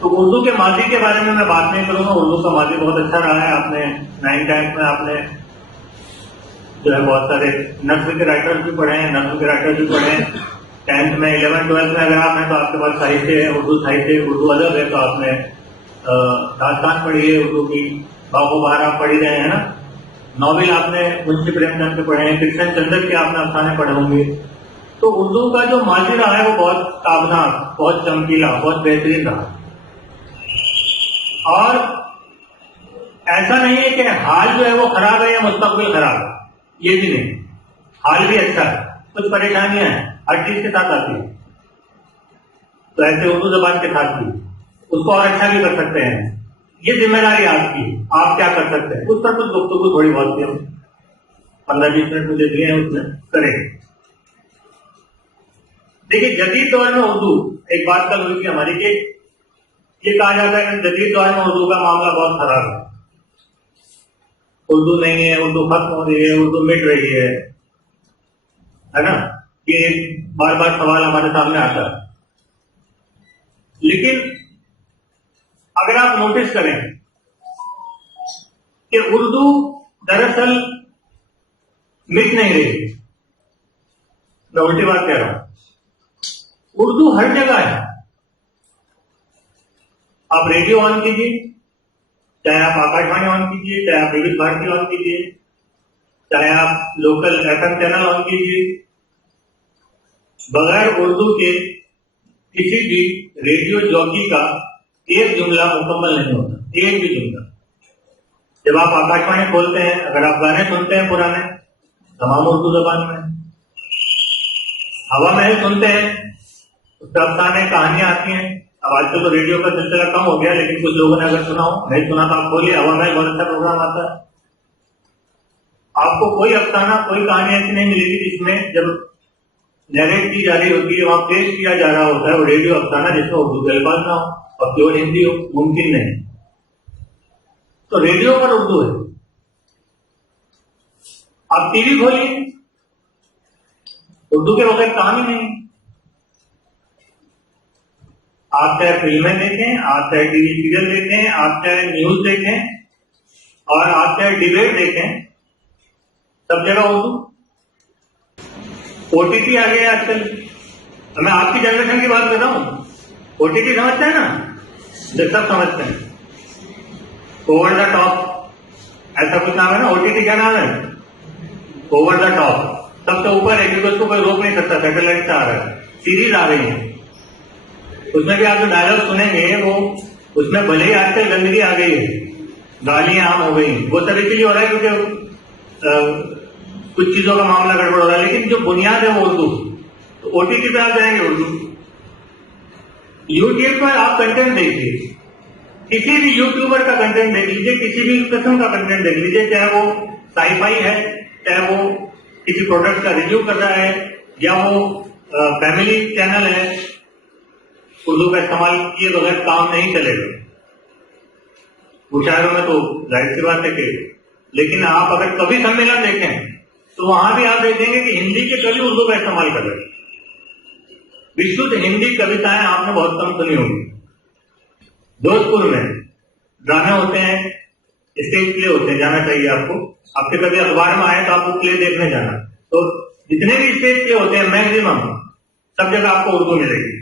तो उर्दू के माजी के बारे में मैं बात नहीं करूंगा। उर्दू का माजी बहुत अच्छा रहा है। आपने 9th-10th में आपने जो है बहुत सारे नस्ल के राइटर्स भी पढ़े हैं, नस्ल के राइटर्स भी पढ़े हैं। 10th में 11th-12th में अगर आप हैं तो आपके पास साहित्य है, उर्दू साहित्य, उर्दू अदब है, तो आपने दास्तान पढ़ी है उर्दू की, बाबू बहार आप पढ़ी रहे हैं ना। नॉवेल आपने मुंशी प्रेमचंद के पढ़े हैं, कृष्ण चंद्र के आपने अफसाने पढ़े होंगे। तो उर्दू का जो माजी रहा है वो बहुत ताबनाक, बहुत चमकीला, बहुत बेहतरीन रहा। और ऐसा नहीं है कि हाल जो है वो खराब है या मुस्तकबिल खराब है, ये भी नहीं। हाल भी अच्छा है, कुछ परेशानियां हैं, हर चीज के साथ आती है। तो ऐसे उर्दू जबान के साथ भी उसको और अच्छा भी कर सकते हैं। ये जिम्मेदारी आपकी, आप क्या कर सकते हैं उस पर कुछ गुफ्तगू थोड़ी बहुत की हम 15-20 मिनट मुझे दिए हैं उसमें करेंगे। देखिए, जदीद दौर में उर्दू, एक बात कल हुई थी हमारी कि ये कहा जाता है कि जदीद दौर में उर्दू का मामला बहुत खराब है, उर्दू नहीं है, उर्दू खत्म हो रही है, उर्दू मिट रही है ना। ये बार बार सवाल हमारे सामने आता है। लेकिन अगर आप नोटिस करें कि उर्दू दरअसल मिट नहीं रही, मैं उल्टी बात कह रहा हूं। उर्दू हर जगह है। आप रेडियो ऑन कीजिए, चाहे आप आकाशवाणी ऑन कीजिए, चाहे आप विविध भारती ऑन कीजिए, चाहे आप लोकल FM चैनल ऑन कीजिए, बगैर उर्दू के किसी भी रेडियो जॉकी का एक जुमला मुकम्मल नहीं होता, एक भी जुमला। जब आप आकाशवाणी खोलते हैं, अगर आप गाने सुनते हैं पुराने, तमाम उर्दू जबान में। हवा महल सुनते हैं, उसका अफसाने कहानियां आती हैं। अब आजकल तो रेडियो का सिलसिला कम हो गया, लेकिन कुछ लोगों ने अगर सुना हो, नहीं सुना तो आप बोलिए, हवा महल बहुत अच्छा प्रोग्राम आता है। आपको कोई अफसाना, कोई कहानी ऐसी नहीं मिलेगी जिसमें जब नरेट की जा रही होती है, वहां पेश किया जा रहा होता है वो रेडियो अफसाना जिसमें उर्दू के अल्फाज ना हो और केवल हिंदी हो, मुमकिन नहीं। तो रेडियो पर उर्दू है। आप टीवी खोलिए, उर्दू के बगैर काम ही नहीं। आप चाहे फिल्में देखें, आप चाहे टीवी सीरियल देखें, आप चाहे न्यूज देखें और आप चाहे डिबेट देखें, सब जगह उर्दू। OTT आ गया आजकल। मैं आपकी जनरेशन की बात कर रहा हूं। OTT समझते हैं ना, जो सब समझते हैं। ओवर द टॉप ऐसा कुछ नाम है ना, OTT क्या नाम है? ओवर द टॉप, सबसे ऊपर है क्योंकि उसको कोई रोक नहीं सकता। सैटेलाइट से आ रहा है, सीरीज आ गई है, उसमें भी आप जो डायलॉग सुनेंगे वो उसमें भले ही आजकल गंदगी आ गई है, गालियां आम हो गई, वो सब इसलिए हो रहा है क्योंकि कुछ चीजों का मामला गड़बड़ हो रहा है। लेकिन जो बुनियाद है वो उर्दू। तो OTT पे आप जाएंगे उर्दू। यूट्यूब पर आप कंटेंट देखिए, किसी भी यूट्यूबर का कंटेंट देख लीजिए, किसी भी किस्म का कंटेंट देख लीजिए, चाहे वो साईफाई है, चाहे वो किसी प्रोडक्ट का रिव्यू कर रहा है, या वो फैमिली चैनल है, उर्दू का इस्तेमाल किए बगैर काम नहीं चलेगा। मुशायरों में तो जाहिर सी बात है कि, लेकिन आप अगर कभी सम्मेलन देखें तो वहां भी आप देखेंगे कि हिंदी के कवि उर्दू का इस्तेमाल कर रहे हैं। विशुद्ध हिंदी कविताएं आपने बहुत कम सुनी होगी। जोधपुर में ड्रामे होते हैं, स्टेज प्ले होते हैं, जाना चाहिए आपको। आपके कभी अखबार में आए तो आपको प्ले देखने जाना। तो जितने भी स्टेज प्ले होते हैं मैक्सिमम सब जगह आपको उर्दू मिलेगी।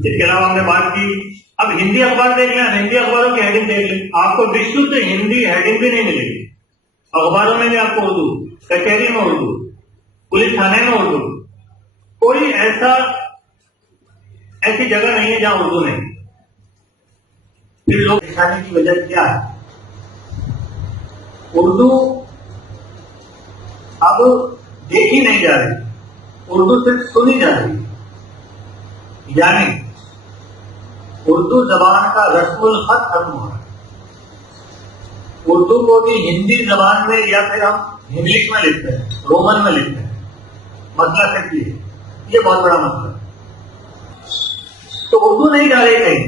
इसके अलावा हमने बात की, अब हिंदी अखबार देख लें, हिंदी अखबारों की हेडिंग देख लें, आपको विशुद्ध हिंदी हेडिंग भी नहीं मिलेगी। अखबारों में भी आपको उर्दू, कचहरी में उर्दू, पुलिस थाने में उर्दू, कोई ऐसी जगह नहीं है जहां उर्दू नहीं। फिर लोग दिखाने की वजह क्या है? उर्दू अब देखी नहीं जा रही, उर्दू सिर्फ सुनी जा रही। यानी उर्दू जबान का रस्मुल खत खत्म हो रहा है। उर्दू को भी हिंदी जबान में या फिर हम इंग्लिश में लिखते हैं, रोमन में लिखते हैं। मसला सिर्फ ये बहुत बड़ा मसला। तो उर्दू नहीं जा रही कहीं,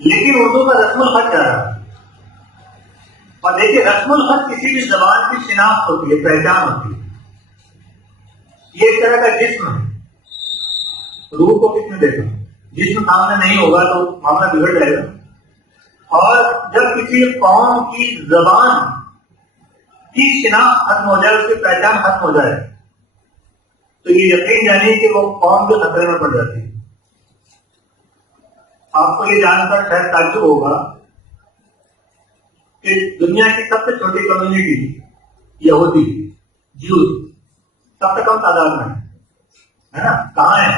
लेकिन उर्दू का रस्मुल खत जा रहा है। और देखिए, रस्मुल खत किसी भी जबान की शिनाख्त होती है, पहचान होती है। ये एक तरह का जिस्म है। रूह को किसने देखा? जिसम सामने नहीं होगा तो मामला बिगड़ जाएगा। और जब किसी कौम की जबान की शिनाख्त खत्म हो जाए, उसकी पहचान खत्म हो जाए, तो ये यकीन जानिए कि वो कौम भी खतरे में पड़ जाती है। आपको ये जानकर शायद ताज्जुब होगा कि दुनिया की सबसे छोटी कम्युनिटी यहूदी, ज्यूज, सबसे कम तादाद में है ना। कहाँ है?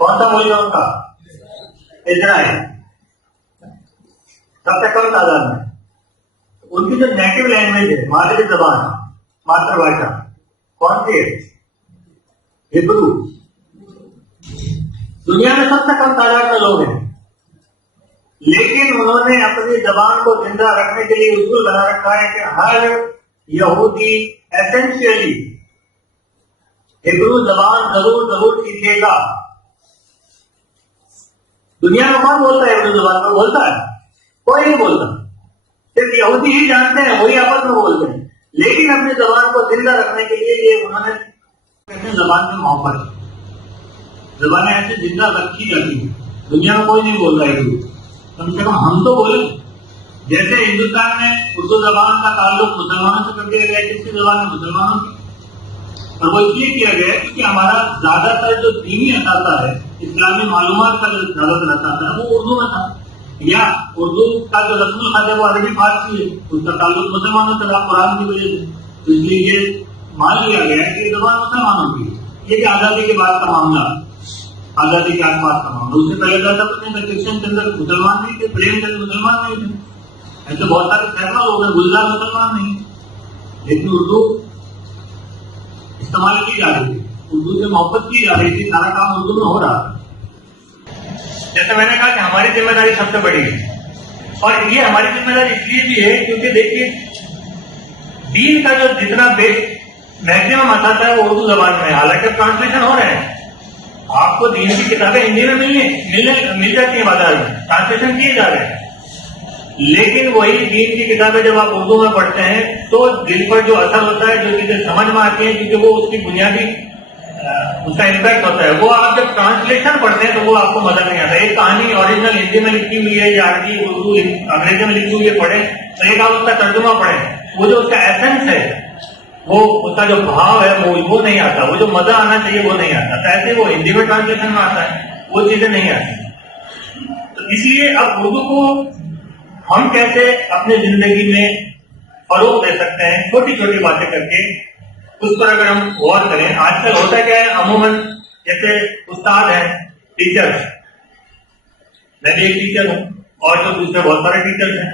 कौन सा मुल्क है उनका? इजराइल। सबसे कम तादाद में। उनकी जो नेटिव लैंग्वेज है, मादरी जबान, मातृभाषा, कौन सी है? हिब्रू। दुनिया में सबसे कम तादाद में लोग हैं, लेकिन उन्होंने अपनी जबान को जिंदा रखने के लिए उसूल बना रखा है कि हर यहूदी एसेंशियली हिब्रू जबान जरूर सीखेगा। दुनिया में कौन बोलता है हिब्रू जबान में? बोलता है? कोई नहीं बोलता, सिर्फ यहूदी ही जानते हैं, वही आपस में बोलते हैं। लेकिन अपनी जबान को जिंदा रखने के लिए ये उन्होंने जबान में मोहब्बत, जबानें ऐसे जिंदा रखी जाती है। दुनिया में कोई नहीं बोल रहा है, कम से कम हम तो बोले। जैसे हिंदुस्तान में उर्दू जबान का ताल्लुक मुसलमानों से कर दिया गया, किसकी जबान है? मुसलमानों की। और वो इसलिए किया गया क्योंकि हमारा ज्यादातर जो दीनी असासा है, इस्लामी मालूमात का जो ज्यादातर असासा है, वो उर्दू में था, या उर्दू का जो रस्मुल खत है वो अरबी फारसी है, उसका ताल्लुक मुसलमानों से रहा कुरान की वजह से। तो इसलिए ये मान लिया गया कि जबान मुसलमानों की। ये कि आजादी के बाद का मामला, आजादी के आसपास का मामला, उससे पहले ज्यादा कुछ नहीं था। क्रिश्चियन के अंदर मुसलमान नहीं थे, प्रेमचंद मुसलमान नहीं थे, ऐसे बहुत सारे सैकड़ों लोग हैं, गुलजार मुसलमान नहीं, लेकिन उर्दू इस्तेमाल की जा रही थी, उर्दू से मोहब्बत की जा रही थी, सारा काम उर्दू में हो रहा था। जैसे मैंने कहा कि हमारी जिम्मेदारी सबसे बड़ी है, और ये हमारी जिम्मेदारी इसलिए भी है क्योंकि देखिए दीन का जो जितना बेस मैक्सिमम असासा है वो उर्दू जबान में, हालांकि ट्रांसलेशन हो रहे हैं। आपको दीन की किताबें हिंदी में मिल जाती है बाजार में, ट्रांसलेशन किए जा रहे हैं, लेकिन वही दीन की किताबें जब आप उर्दू में पढ़ते हैं तो दिल पर जो असर होता है, जो चीजें समझ में आती हैं, क्योंकि वो उसकी बुनियादी उसका इम्पैक्ट होता है, वो आप जब ट्रांसलेशन पढ़ते हैं तो वो आपको मजा नहीं आता। एक कहानी ओरिजिनल हिंदी में लिखी हुई है या अरबी उर्दू अंग्रेजी में लिखी हुई है पढ़े, तो एक आप उसका तर्जुमा पढ़े, वो जो उसका एसेंस है, वो उसका जो भाव है वो नहीं आता, वो जो मजा आना चाहिए वो नहीं आता। तो ऐसे वो हिंदी में ट्रांसलेशन में आता है, वो चीजें नहीं आती। तो इसलिए अब उर्दू को हम कैसे अपनी जिंदगी में फरोग दे सकते हैं, छोटी छोटी बातें करके, उस पर अगर हम गौर करें। आजकल होता क्या है, अमूमन जैसे उस्ताद हैं, टीचर्स, मैं भी एक टीचर हूं और जो दूसरे बहुत सारे टीचर्स हैं,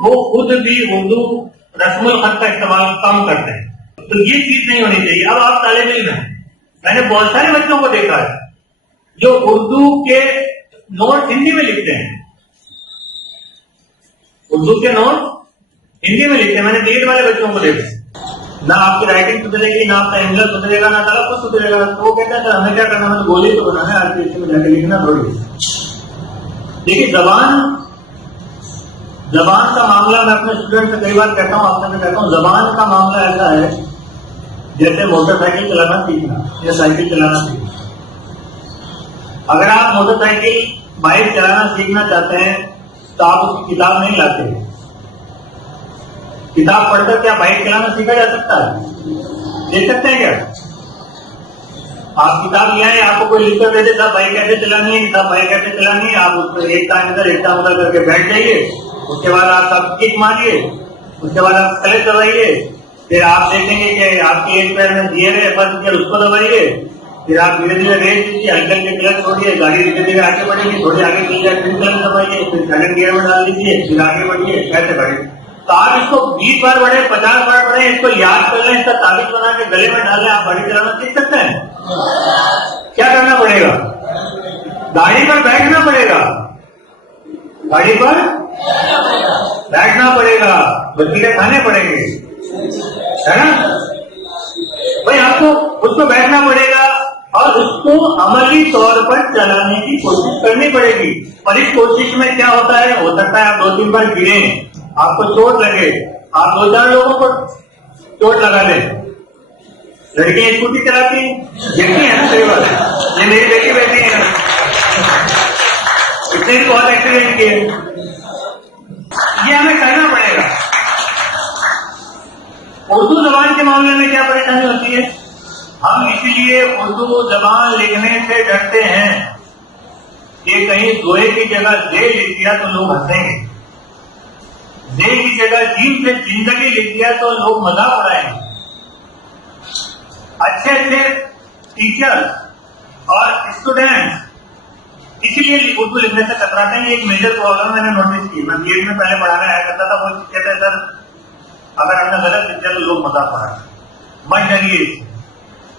वो खुद भी उर्दू रस्मुल खत का इस्तेमाल कम करते हैं। तो ये चीज नहीं होनी चाहिए। अब आप तालिब इल्म हैं, मैंने बहुत सारे बच्चों को देखा है जो उर्दू के नोट हिंदी में लिखते हैं, उर्दू के नोट हिंदी में लिखते हैं। मैंने बीएड वाले बच्चों को देखा, ना आपकी राइटिंग सुधरेगी, ना आपका इंग्लिश सुधरेगा, ना सारा कुछ सुधरेगा। तो वो कहता है हमें क्या करना, मतलब गोली तो बनाना है, आरपीएससी में जाकर लिखना थोड़ी। देखिए जबान का मामला मैं अपने स्टूडेंट से कई बार कहता हूँ, आपसे मैं कहता हूँ, जबान का मामला ऐसा है जैसे मोटरसाइकिल चलाना सीखना या साइकिल चलाना सीखना। अगर आप मोटरसाइकिल बाइक चलाना सीखना चाहते हैं तो आप उसकी किताब नहीं लाते, किताब पढ़कर क्या बाइक चलाना सीखा जा सकता है? देख सकते हैं क्या? आप किताब ले आए, आपको कोई लिखकर दे दे साहब बाइक कैसे चलानी है, साहब बाइक कैसे चलानी है, आप उसको एक टाइम करके बैठ जाइए, उसके बाद आप सब किक मारिए, उसके बाद आप क्लच दबाइए, फिर आप देखेंगे कि आपकी एक पैर में गियर है, फर्स्ट गियर उसको दबाइए, फिर आप धीरे धीरे रेस दीजिए, हल्के हल्के क्लच छोड़िए, गाड़ी धीरे धीरे आगे बढ़ेगी, थोड़ी आगे चल जाए, फिर क्लच दबाइए, फिर सेकंड गियर में डाल दीजिए, फिर आगे बढ़िए, कैसे बढ़े। तो आप इसको 20 बार बढ़े, 50 बार बढ़े, इसको याद कर लें, इसका ताबीज बना के गले में डालें, आप गाड़ी चलाना सीख सकते हैं। क्या करना पड़ेगा? गाड़ी पर बैठना पड़ेगा, गाड़ी पर बैठना पड़ेगा, बच्चे खाने पड़ेंगे, है ना भाई। आपको उसको बैठना पड़ेगा और उसको अमली तौर पर चलाने की कोशिश करनी पड़ेगी। और इस कोशिश में क्या होता है, हो सकता है आप 2-3 बार गिरे, आपको चोट लगे, आप 2-4 लोगों को चोट लगा दें, लड़कियां स्कूटी चलाती हैं, देखती है ना, सही बात है। ये मेरी बेटी बैठी है, इसने भी बहुत एक्सीडेंट किए। ये हमें करना पड़ेगा। उर्दू जबान के मामले में क्या परेशानी होती है, हम इसलिए उर्दू जबान लिखने से डरते हैं कि कहीं दोहे की जगह दे लिख दिया तो लोग हंसेंगे, दे की जगह जीन से जिंदगी लिख दिया तो लोग मजाक उड़ाएंगे। अच्छे अच्छे टीचर्स और स्टूडेंट्स इसीलिए उर्दू लिखने से कतराते हैं। एक मेजर प्रॉब्लम मैंने नोटिस की। मैं बीएड में पहले पढ़ाने आया करता था, वो कहते सर अगर हमने गलत लिख दिया तो लोग मजाक उड़ाएंगे, मत डरिए।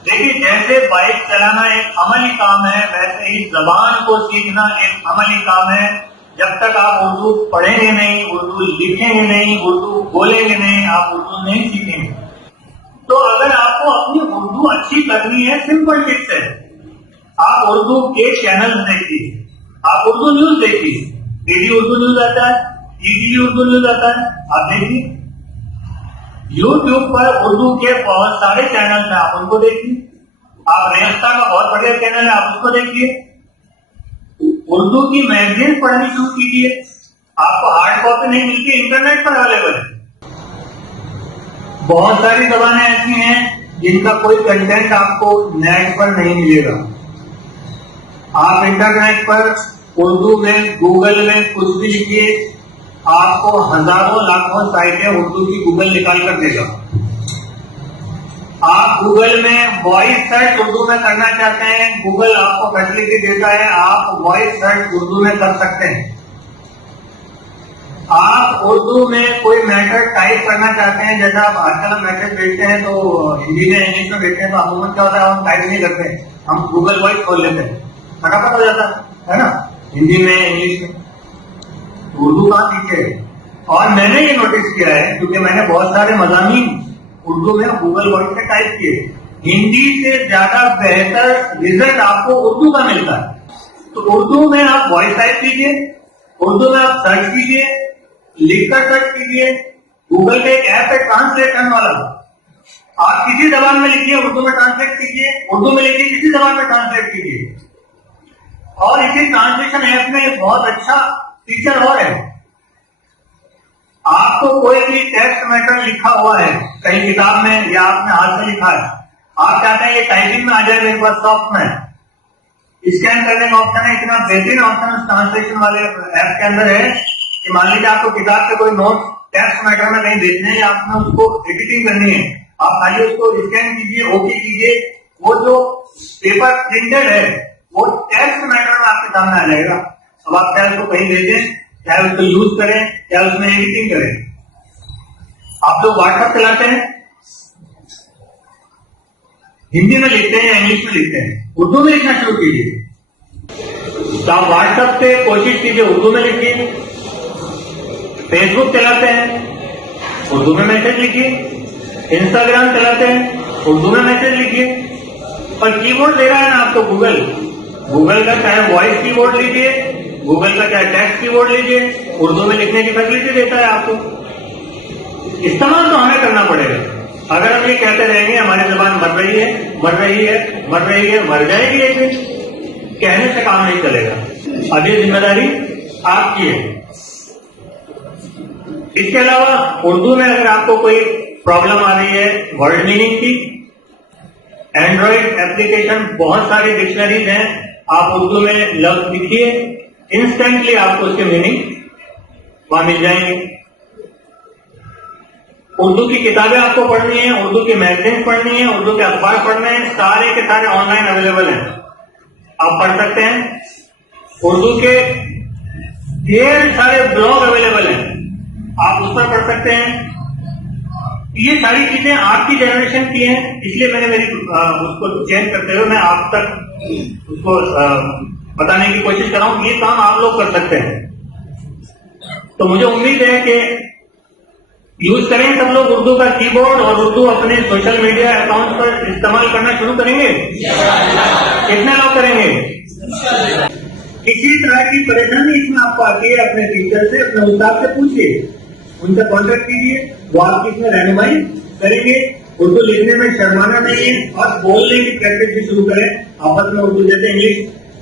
देखिए, जैसे बाइक चलाना एक अमली काम है, वैसे ही जबान को सीखना एक अमली काम है। जब तक आप उर्दू पढ़ेंगे नहीं, उर्दू लिखेंगे नहीं, उर्दू बोलेंगे नहीं, आप उर्दू नहीं सीखेंगे। तो अगर आपको अपनी उर्दू अच्छी करनी है, सिंपल टिप्स है, आप उर्दू के चैनल देखिए, आप उर्दू न्यूज देखिए, डीडी उर्दू न्यूज आता है, ईटीवी उर्दू न्यूज आता है, आप देखिए। यूट्यूब पर उर्दू के बहुत सारे चैनल हैं, आप उनको देखिए। आप रेस्ता का बहुत बढ़िया चैनल है, आप उसको देखिए। उर्दू की मैगजीन पढ़नी शुरू कीजिए, आपको हार्ड कॉपी नहीं मिलती, इंटरनेट पर अवेलेबल है। बहुत सारी जबानें ऐसी हैं जिनका कोई कंटेंट आपको नेट पर नहीं मिलेगा। आप इंटरनेट पर उर्दू में, गूगल में कुछ भी लिखिए, आपको हजारों लाखों साइटें उर्दू की गूगल निकाल कर देगा। आप गूगल में वॉइस सर्च उर्दू में करना चाहते हैं, गूगल आपको फैसिलिटी देता है, आप वॉइस सर्च उर्दू में कर सकते हैं। आप उर्दू में कोई मैटर टाइप करना चाहते हैं, जैसा आप आजकल हम मैसेज भेजते हैं तो हिंदी में इंग्लिश में भेजते हैं, तो अमूमन क्या होता है, हम टाइप नहीं करते, हम गूगल वॉइस खोल लेते हैं, फटाफट हो जाता है ना, हिंदी में इंग्लिश में। उर्दू कहाँ पीछे है। और मैंने ये नोटिस किया है, क्योंकि मैंने बहुत सारे मज़ामीन उर्दू में गूगल वॉइस में टाइप किए, हिंदी से ज्यादा बेहतर रिजल्ट आपको उर्दू का मिलता है। तो उर्दू में आप वॉइस टाइप कीजिए, उर्दू में आप सर्च कीजिए, लिखकर सर्च कीजिए। गूगल का एक ऐप है ट्रांसलेशन वाला, आप किसी जबान में लिखिए, उर्दू में ट्रांसलेट कीजिए, उर्दू में लिखिए, किसी जबान में ट्रांसलेट कीजिए। और इसी ट्रांसलेशन ऐप में एक बहुत अच्छा फीचर और है, आपको कोई भी टेक्स्ट मैटर लिखा हुआ है कहीं किताब में या आपने हाथ से लिखा है, आप चाहते हैं ये टाइपिंग में आ जाए मेरे पास सॉफ्ट में, स्कैन करने का ऑप्शन है। इतना बेहतरीन ऑप्शन उस ट्रांसलेशन वाले ऐप के अंदर है कि मान लीजिए आपको किताब से कोई नोट टेक्स्ट मैटर में कहीं देखने हैं, आपने उसको एडिटिंग करनी है, आप खाली उसको स्कैन कीजिए, ओके कीजिए, वो जो पेपर प्रिंटेड है वो टेक्स्ट मैटर में आपके सामने आ जाएगा। अब आप चाहे उसको कहीं भेजें, चाहे उसको यूज करें, चाहे उसमें एडिटिंग करें। आप लोग व्हाट्सएप चलाते हैं, हिंदी में लिखते हैं या इंग्लिश में लिखते हैं, उर्दू में लिखना शुरू कीजिए। तो आप व्हाट्सएप पे कोशिश कीजिए उर्दू में लिखिए। फेसबुक चलाते हैं, उर्दू में मैसेज लिखिए। इंस्टाग्राम चलाते हैं, उर्दू में मैसेज लिखिए। पर कीबोर्ड दे रहा है ना आपको गूगल, गूगल का चाहे वॉइस कीबोर्ड लीजिए, गूगल का चाहे टेक्स्ट कीबोर्ड लीजिए, उर्दू में लिखने की फैसिलिटी देता है आपको। इस्तेमाल तो हमें करना पड़ेगा। अगर हम ये कहते रहेंगे हमारी जबान मर रही है, मर रही है, मर रही है, मर जाएगी एक दिन, कहने से काम नहीं चलेगा। अब ये जिम्मेदारी आपकी है। इसके अलावा उर्दू में अगर आपको कोई प्रॉब्लम आ रही है वर्ड मीनिंग की, एंड्रॉइड एप्लीकेशन बहुत सारी डिक्शनरीज हैं, आप उर्दू में लफ्ज लिखिए, इंस्टेंटली आपको उसके मीनिंग वहां मिल जाएंगे। उर्दू की किताबें आपको पढ़नी है, उर्दू की मैगजीन पढ़नी है, उर्दू के अखबार पढ़ने हैं, सारे के सारे ऑनलाइन अवेलेबल हैं, आप पढ़ सकते हैं। उर्दू के ढेर सारे ब्लॉग अवेलेबल हैं, आप उस पर पढ़ सकते हैं। ये सारी चीजें आपकी जनरेशन की हैं, इसलिए मैंने मेरी उसको चेंज करते हुए मैं आप तक उसको बताने की कोशिश कर रहा हूं। ये काम आप लोग कर सकते हैं। तो मुझे उम्मीद है कि यूज करें सब लोग उर्दू का कीबोर्ड, और उर्दू अपने सोशल मीडिया अकाउंट पर इस्तेमाल करना शुरू करेंगे। कितने लोग करेंगे? किसी तरह की परेशानी इसमें आपको आती है, अपने टीचर से, अपने उस्ताद से पूछिए, उनसे कॉन्टेक्ट कीजिए, वो आपकी इसमें रहनुमाई करेंगे। उर्दू लिखने में शर्माना नहीं है और बोलने की प्रैक्टिस भी शुरू करें। आपस में उर्दू जैसे इंग्लिश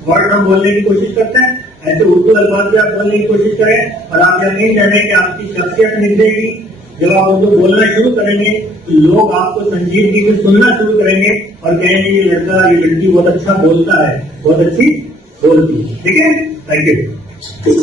वर्ड हम बोलने की कोशिश करते हैं, ऐसे उर्दू अल्फाज भी आप बोलने की कोशिश करें और आप यकीन जाने कि आपकी शख्सियत निखरेगी। जब आप उर्दू बोलना शुरू करेंगे तो लोग आपको संजीदगी से सुनना शुरू करेंगे और कहेंगे ये लड़का ये लड़की बहुत अच्छा बोलता है, बहुत अच्छी बोलती है। ठीक है, थैंक यू।